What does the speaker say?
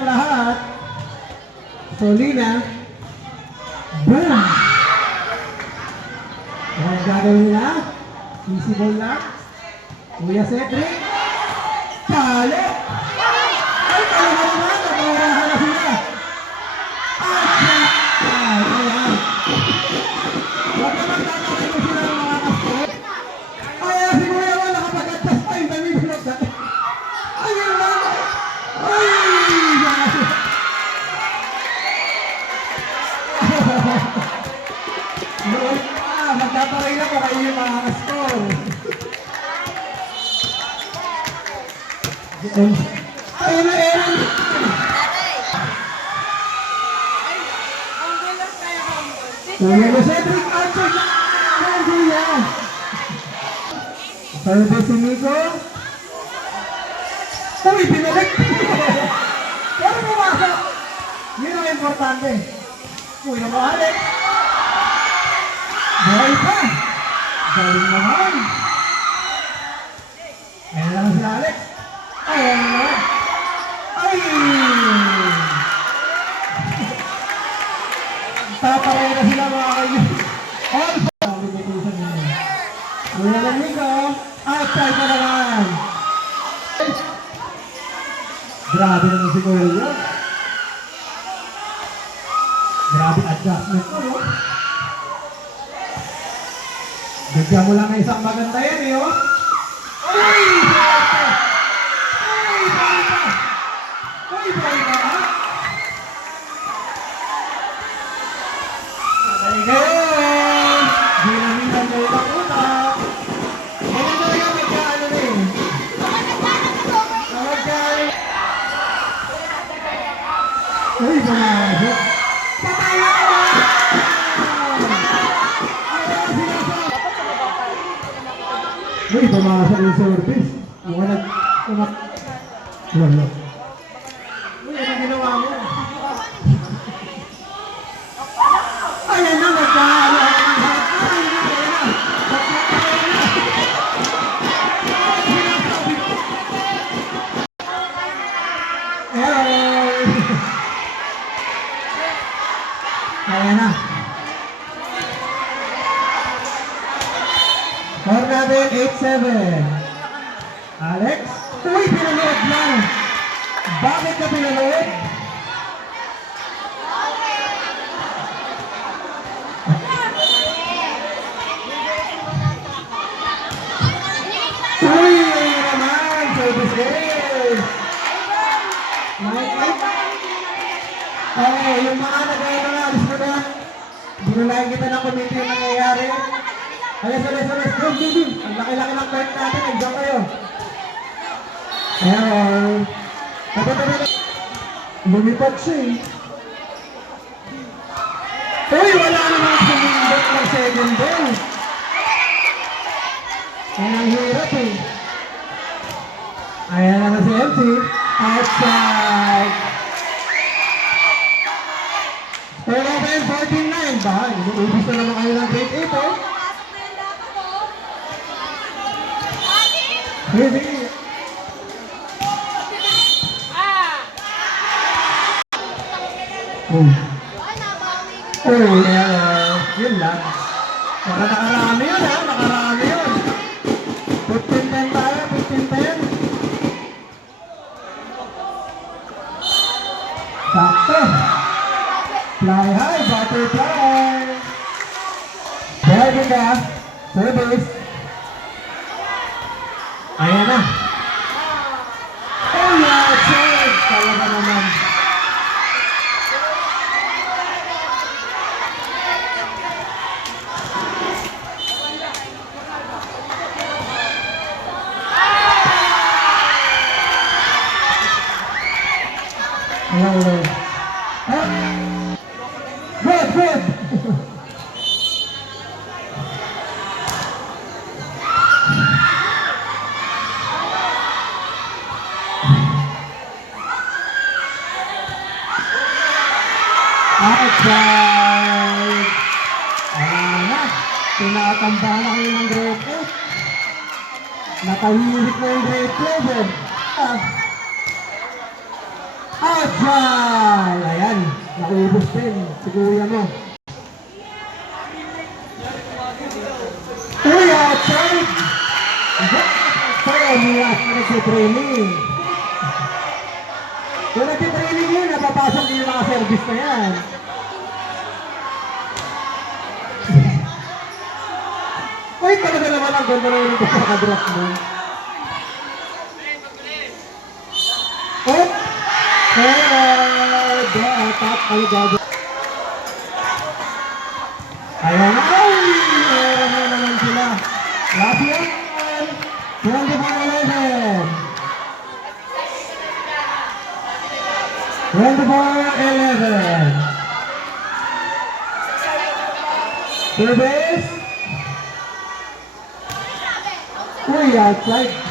ang lahat. Solina. Boom! Ang gagawin nila. Easy ball lang. Kuya Cedric. Talo! Ay, talaga naman. Nagawarahan na sila. Ayan. Huwag naman tatawin mo sila ng mga kasko. Ay, si Kuya Juan nakapag-adjust pa yung dami-bilog na. Ayun lang! Ay! Noon pa, magkataray na ko kayo yung mga score. Ayun na, Aaron! Kuya na Cedric Archer na! Ayan, Kuya! Service si Nico. Uy, binalik! Pero pumasok! Yun ang importante. Kuya mo, Alex! Buhay pa! Galing naman! Ayan lang si Alex! Ayan naman! Ay! Tatawin na sila mga kayo! All for limitation nila. Kuya lang Nico! Outside na naman! Grabe naman si Kuya. Grabe adjustment ko, no? Bigyan mo lang na isang maganda yan, eh, oh. Uy! Uy, bata! Uy, bata! Sabay kayo! Ginamitan kayo ng utak. Ganyan talaga magkaano na eh. Magkaano. Uy, pumasok. Patay na ka! Uy, pumasok yung service. Mukha nag-umak. Wala. Uy, ano ginawa mo? Ayan na, magkaano ang lahat. Ay, ayan na. Hello! Ayan na. Score natin, 8-7. Alex? Uy, pinanood lang. Bakit ka pinanood? Uy, ayun naman. Service game. Mike. Okay, yung mga nagaya na nga, alis mo na. Binulayan kita ng committee yung nangyayari. Alas. Go. Ang laki-laki ng court natin. Enjoy kayo. Ayan. Lumipag siya eh. Uy, wala naman sumindot ng second ball. Ayan ang hirap eh. Ayan na si MC. Outside. Score natin 14-9. Baka, inuubos na naman kayo ng grade 8 oh. Sige. Yun lang. Nakarami yun ha, nakarami yun. 15-10 tayo, 15-10. Sakto. Fly high, butterfly. Baby ka, service. Ayan na. Oh yeah, check. Talaga naman. Hello. Good. Outside. Ayan na. Tinatambahan na kayo ng grade 8. Nakahihirit na yung grade 11. Outside! Ayan, naubos din. Si kuya mo. Uy, outside! Outside, mula sa nagsitraining. Kung nagsitraining yun, napapasok din yung mga service na yan. Uy, talaga naman ang ganda na yun ito sa kadrop mo. Oh! Attack, ay gago. Ayan na, ay! Meron na naman sila. Last one. 24-11. 24-11. Service. Uy, outside.